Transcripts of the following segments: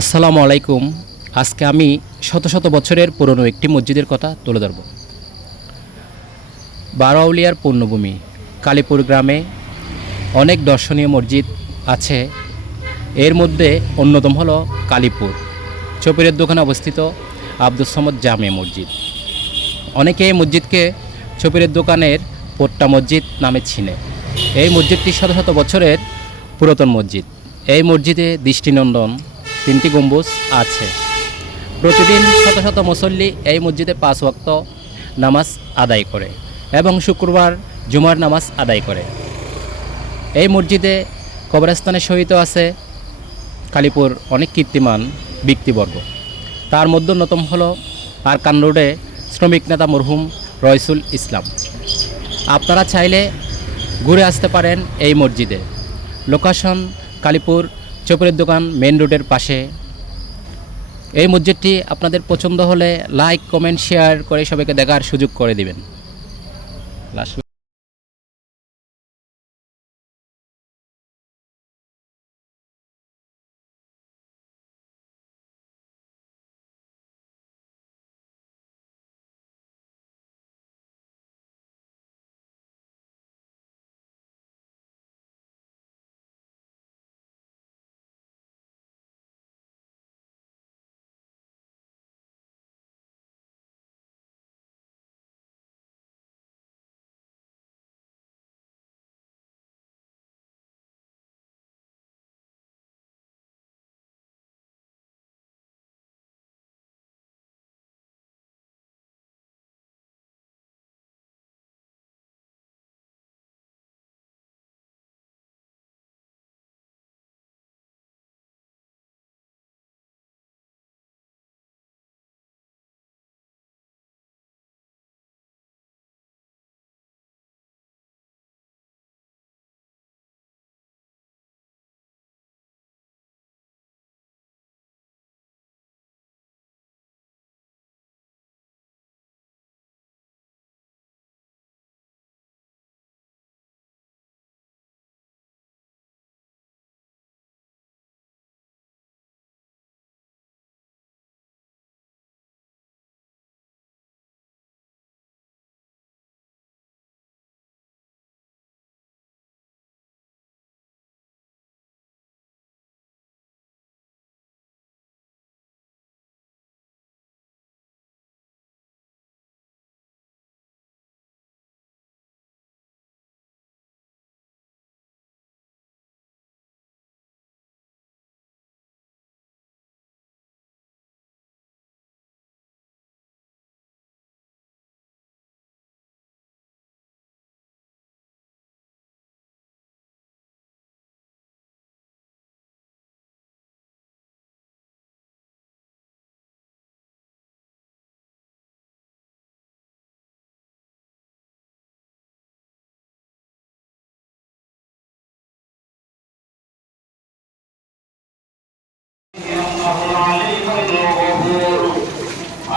আসসালামু আলাইকুম। আজকে আমি শত শত বছরের পুরনো একটি মসজিদের কথা তুলে ধরব। বারোয়াউলিয়ার পূর্ণভূমি কালীপুর গ্রামে অনেক দর্শনীয় মসজিদ আছে। এর মধ্যে অন্যতম হলো কালীপুর চপিরের দোকানে অবস্থিত আব্দুস সামাদ জামে মসজিদ। অনেকে এই মসজিদকে চপিরের দোকানের পোট্টা মসজিদ নামে চিনে। এই মসজিদটি শত শত বছরের পুরাতন মসজিদ। এই মসজিদে দৃষ্টিনন্দন 3টি গম্বুজ আছে। প্রতিদিন শত শত মুসল্লি এই মসজিদে 5 ওয়াক্ত নামাজ আদায় করে এবং শুক্রবার জুমার নামাজ আদায় করে। এই মসজিদে কবরস্থানে শহীদ আছে কালীপুর অনেক কীর্তিমান ব্যক্তিবর্গ। তার মধ্যে অন্যতম হলো আরকান রোডে শ্রমিক নেতা মরহুম রয়সুল ইসলাম। আপনারা চাইলে ঘুরে আসতে পারেন এই মসজিদে। লোকেশন কালীপুর চপিরের দোকান মেন রোডের পাশে। এই মসজিদটি আপনাদের পছন্দ হলে লাইক কমেন্ট শেয়ার করে সবাইকে দেখার সুযোগ করে দিবেন।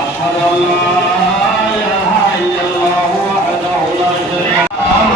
أشهد أن لا إله إلا الله وحده لا شريك له